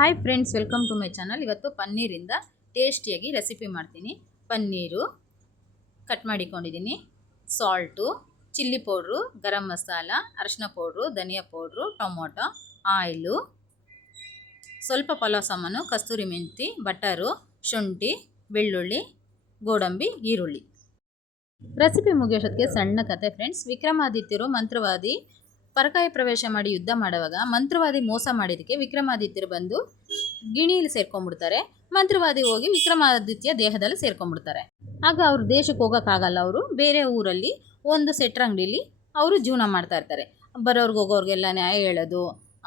Hi friends, welcome to my channel. ಇವತ್ತು ಪನ್ನೀರಿಂದ ಟೇಸ್ಟಿಯಾಗಿ ರೆಸಿಪಿ ಮಾಡ್ತೀನಿ. ಪನ್ನೀರು ಕಟ್ ಮಾಡಿಕೊಂಡಿದ್ದೀನಿ, salt, chilli powder, garam masala, ಅರಿಶಿನ ಪೌಡ್ರು, ಧನಿಯಾ ಪೌಡ್ರು, ಟೊಮೊಟೊ, ಆಯಿಲು, ಸ್ವಲ್ಪ ಪಲಾವ್ ಸಾಮಾನು, ಕಸ್ತೂರಿ ಮೆಂತಿ, ಬಟರು, ಶುಂಠಿ, ಬೆಳ್ಳುಳ್ಳಿ, ಗೋಡಂಬಿ, ಈರುಳ್ಳಿ. ರೆಸಿಪಿ ಮುಗಿಯೋಷ್ಟೊತ್ತಿಗೆ ಸಣ್ಣ ಕತೆ ಫ್ರೆಂಡ್ಸ್. ವಿಕ್ರಮಾದಿತ್ಯರು ಮಂತ್ರವಾದಿ ಪರಕಾಯ ಪ್ರವೇಶ ಮಾಡಿ ಯುದ್ಧ ಮಾಡುವಾಗ ಮಂತ್ರವಾದಿ ಮೋಸ ಮಾಡಿದ್ದಕ್ಕೆ ವಿಕ್ರಮಾದಿತ್ಯರು ಬಂದು ಗಿಣಿಯಲ್ಲಿ ಸೇರ್ಕೊಂಡ್ಬಿಡ್ತಾರೆ. ಮಂತ್ರವಾದಿ ಹೋಗಿ ವಿಕ್ರಮಾದಿತ್ಯ ದೇಹದಲ್ಲಿ ಸೇರ್ಕೊಂಡ್ಬಿಡ್ತಾರೆ. ಆಗ ಅವ್ರ ದೇಶಕ್ಕೆ ಹೋಗೋಕ್ಕಾಗಲ್ಲ. ಅವರು ಬೇರೆ ಊರಲ್ಲಿ ಒಂದು ಸೆಟ್ರ್ ಅಂಗಡಿಲಿ ಅವರು ಜೀವನ ಮಾಡ್ತಾ ಇರ್ತಾರೆ. ಬರೋರ್ಗೆ ಹೋಗೋರಿಗೆಲ್ಲ ನ್ಯಾಯ ಹೇಳೋದು,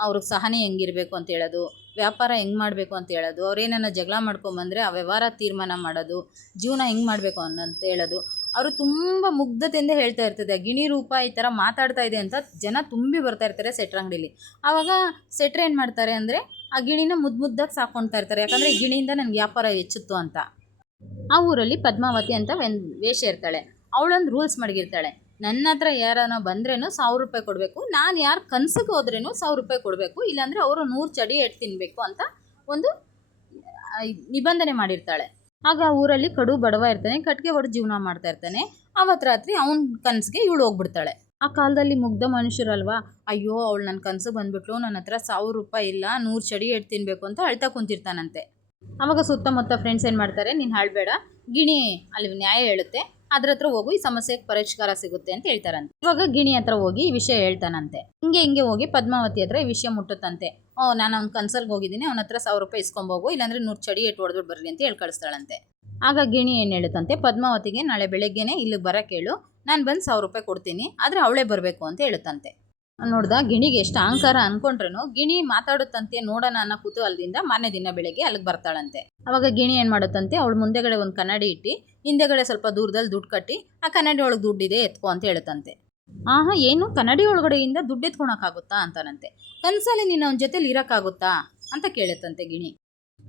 ಅವ್ರಿಗೆ ಸಹನೆ ಹೆಂಗಿರಬೇಕು ಅಂತ ಹೇಳೋದು, ವ್ಯಾಪಾರ ಹೆಂಗೆ ಮಾಡಬೇಕು ಅಂತ ಹೇಳೋದು, ಅವ್ರೇನನ್ನ ಜಗಳ ಮಾಡ್ಕೊಂಬಂದರೆ ಆ ವ್ಯವಹಾರ ತೀರ್ಮಾನ ಮಾಡೋದು, ಜೀವನ ಹೆಂಗೆ ಮಾಡಬೇಕು ಅನ್ನಂತ ಹೇಳೋದು. ಅವರು ತುಂಬ ಮುಗ್ಧತೆಯಿಂದ ಹೇಳ್ತಾ ಇರ್ತದೆ. ಗಿಣಿ ರೂಪ ಈ ಥರ ಮಾತಾಡ್ತಾ ಇದೆ ಅಂತ ಜನ ತುಂಬಿ ಬರ್ತಾ ಇರ್ತಾರೆ ಸೆಟ್ರ್ ಅಂಗಡಿಲಿ. ಆವಾಗ ಸೆಟ್ರ್ ಏನು ಮಾಡ್ತಾರೆ ಅಂದರೆ ಆ ಗಿಣಿನ ಮುದ್ದಾಗಿ ಸಾಕ್ಕೊಳ್ತಾ ಇರ್ತಾರೆ. ಯಾಕಂದರೆ ಈ ಗಿಣಿಯಿಂದ ನನಗೆ ವ್ಯಾಪಾರ ಹೆಚ್ಚಿತ್ತು ಅಂತ. ಆ ಊರಲ್ಲಿ ಪದ್ಮಾವತಿ ಅಂತ ವೇಷ ಇರ್ತಾಳೆ. ಅವಳೊಂದು ರೂಲ್ಸ್ ಮಡಗಿರ್ತಾಳೆ. ನನ್ನ ಹತ್ರ ಯಾರನೋ ಬಂದ್ರೇನು 1000 ರೂಪಾಯಿ ಕೊಡಬೇಕು, ನಾನು ಯಾರು ಕನ್ಸಿಗೆ ಹೋದ್ರೇನು 1000 ರೂಪಾಯಿ ಕೊಡಬೇಕು, ಇಲ್ಲಾಂದರೆ ಅವರು 100 ಚಡಿ ಎಟ್ಟು ತಿನ್ನಬೇಕು ಅಂತ ಒಂದು ನಿಬಂಧನೆ ಮಾಡಿರ್ತಾಳೆ. ಆಗ ಊರಲ್ಲಿ ಕಡು ಬಡವ ಇರ್ತಾನೆ, ಕಟ್ಟಿಗೆ ಹೊಡೆದು ಜೀವನ ಮಾಡ್ತಾ ಇರ್ತಾನೆ. ಅವತ್ತು ರಾತ್ರಿ ಅವನ ಕನಸಿಗೆ ಇವಳು ಹೋಗ್ಬಿಡ್ತಾಳೆ. ಆ ಕಾಲದಲ್ಲಿ ಮುಗ್ಧ ಮನುಷ್ಯರಲ್ವಾ, ಅಯ್ಯೋ ಅವಳು ನನ್ನ ಕನಸು ಬಂದ್ಬಿಟ್ಲು, ನನ್ನ ಹತ್ರ 1000 ರೂಪಾಯಿ ಇಲ್ಲ, 100 ಚಡಿ ಎಟ್ಟು ತಿನ್ನಬೇಕು ಅಂತ ಅಳ್ತಾ ಕುಂತಿರ್ತಾನಂತೆ. ಆವಾಗ ಸುತ್ತಮುತ್ತ ಫ್ರೆಂಡ್ಸ್ ಏನು ಮಾಡ್ತಾರೆ, ನೀನು ಹಾಳಬೇಡ, ಗಿಣಿ ಅಲ್ಲಿ ನ್ಯಾಯ ಹೇಳುತ್ತೆ, ಅದ್ರ ಹತ್ರ ಹೋಗು, ಈ ಸಮಸ್ಯೆಗೆ ಪರಿಷ್ಕಾರ ಸಿಗುತ್ತೆ ಅಂತ ಹೇಳ್ತಾರಂತೆ. ಇವಾಗ ಗಿಣಿ ಹತ್ರ ಹೋಗಿ ಈ ವಿಷಯ ಹೇಳ್ತಾನಂತೆ. ಹಿಂಗೆ ಹೋಗಿ ಪದ್ಮಾವತಿ ಹತ್ರ ಈ ವಿಷಯ ಮುಟ್ಟುತ್ತಂತೆ. ನಾನು ಅವ್ನ ಕನ್ಸಲ್ಗೆ ಹೋಗಿದ್ದೀನಿ, ಅವನ ಹತ್ರ 1000 ರೂಪಾಯಿ ಇಸ್ಕೊಂಬೋಗು, ಇಲ್ಲಾಂದ್ರೆ 100 ಚಡಿ ಎಟ್ಟು ಹೊಡೆದ್ಬಿಟ್ಟು ಬರ್ರಿ ಅಂತ ಹೇಳಿ ಕಳಿಸ್ತಾಳಂತೆ. ಆಗ ಗಿಣಿ ಏನು ಹೇಳುತ್ತಂತೆ, ಪದ್ಮಾವತಿಗೆ ನಾಳೆ ಬೆಳಗ್ಗೆನೆ ಇಲ್ಲಿಗೆ ಬರೋಕ್ಕೆ ಹೇಳು, ನಾನು ಬಂದು 1000 ರೂಪಾಯಿ ಕೊಡ್ತೀನಿ, ಆದರೆ ಅವಳೇ ಬರಬೇಕು ಅಂತ ಹೇಳುತ್ತಂತೆ. ನೋಡ್ದ ಗಿಣಿಗೆ ಎಷ್ಟು ಅಹಂಕಾರ ಅನ್ಕೊಂಡ್ರು ಗಿಣಿ ಮಾತಾಡುತ್ತಂತೆ ನೋಡೋಣ ಅನ್ನೋ ಕುತೂಹಲದಿಂದ ಮಾರನೇ ದಿನ ಬೆಳಗ್ಗೆ ಅಲ್ಲಿಗೆ ಬರ್ತಾಳಂತೆ. ಅವಾಗ ಗಿಣಿ ಏನು ಮಾಡುತ್ತಂತೆ, ಅವಳು ಮುಂದೆಗಡೆ ಒಂದು ಕನ್ನಡಿ ಇಟ್ಟು ಹಿಂದೆಗಡೆ ಸ್ವಲ್ಪ ದೂರದಲ್ಲಿ ದುಡ್ಡು ಕಟ್ಟಿ ಆ ಕನ್ನಡಿ ಒಳಗೆ ದುಡ್ಡಿದೆ ಎತ್ಕೊ ಅಂತ ಹೇಳುತ್ತಂತೆ. ಏನು ಕನ್ನಡಿ ಒಳಗಡೆಯಿಂದ ದುಡ್ಡು ಎತ್ಕೊಳಕ್ಕಾಗುತ್ತಾ ಅಂತಾನಂತೆ. ಕನಸಲ್ಲಿ ನೀನು ಅವನ ಜೊತೆಲಿ ಇರೋಕ್ಕಾಗುತ್ತಾ ಅಂತ ಕೇಳುತ್ತಂತೆ ಗಿಣಿ.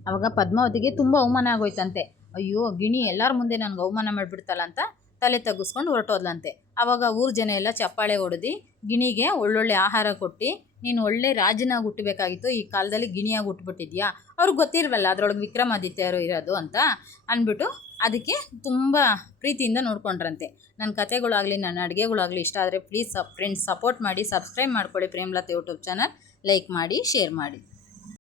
ಅವಾಗ ಪದ್ಮಾವತಿಗೆ ತುಂಬ ಅವಮಾನ ಆಗೋಯ್ತಂತೆ. ಅಯ್ಯೋ ಗಿಣಿ ಎಲ್ಲರ ಮುಂದೆ ನನಗೆ ಅವಮಾನ ಮಾಡಿಬಿಡ್ತಲ್ಲ ಅಂತ ತಲೆ ತಗ್ಗಿಸ್ಕೊಂಡು ಹೊರಟೋದ್ಲಂತೆ. ಆವಾಗ ಊರ ಜನ ಎಲ್ಲ ಚಪ್ಪಾಳೆ ಹೊಡೆದು ಗಿಣಿಗೆ ಒಳ್ಳೊಳ್ಳೆ ಆಹಾರ ಕೊಟ್ಟು, ನೀನು ಒಳ್ಳೆ ರಾಜನಾಗಿ ಹುಟ್ಟಬೇಕಾಗಿತ್ತು, ಈ ಕಾಲದಲ್ಲಿ ಗಿಣಿಯಾಗಿ ಹುಟ್ಟುಬಿಟ್ಟಿದ್ಯಾ, ಅವ್ರಿಗೆ ಗೊತ್ತಿರವಲ್ಲ ಅದರೊಳಗೆ ವಿಕ್ರಮಾದಿತ್ಯರು ಇರೋದು ಅಂತ ಅಂದ್ಬಿಟ್ಟು ಅದಕ್ಕೆ ತುಂಬ ಪ್ರೀತಿಯಿಂದ ನೋಡ್ಕೊಂಡ್ರಂತೆ. ನನ್ನ ಕತೆಗಳಾಗಲಿ ನನ್ನ ಅಡುಗೆಗಳಾಗಲಿ ಇಷ್ಟ ಆದರೆ ಪ್ಲೀಸ್ ಫ್ರೆಂಡ್ಸ್ ಸಪೋರ್ಟ್ ಮಾಡಿ, ಸಬ್ಸ್ಕ್ರೈಬ್ ಮಾಡ್ಕೊಳ್ಳಿ ಪ್ರೇಮಲತಾ ಯೂಟ್ಯೂಬ್ ಚಾನಲ್, ಲೈಕ್ ಮಾಡಿ, ಶೇರ್ ಮಾಡಿ.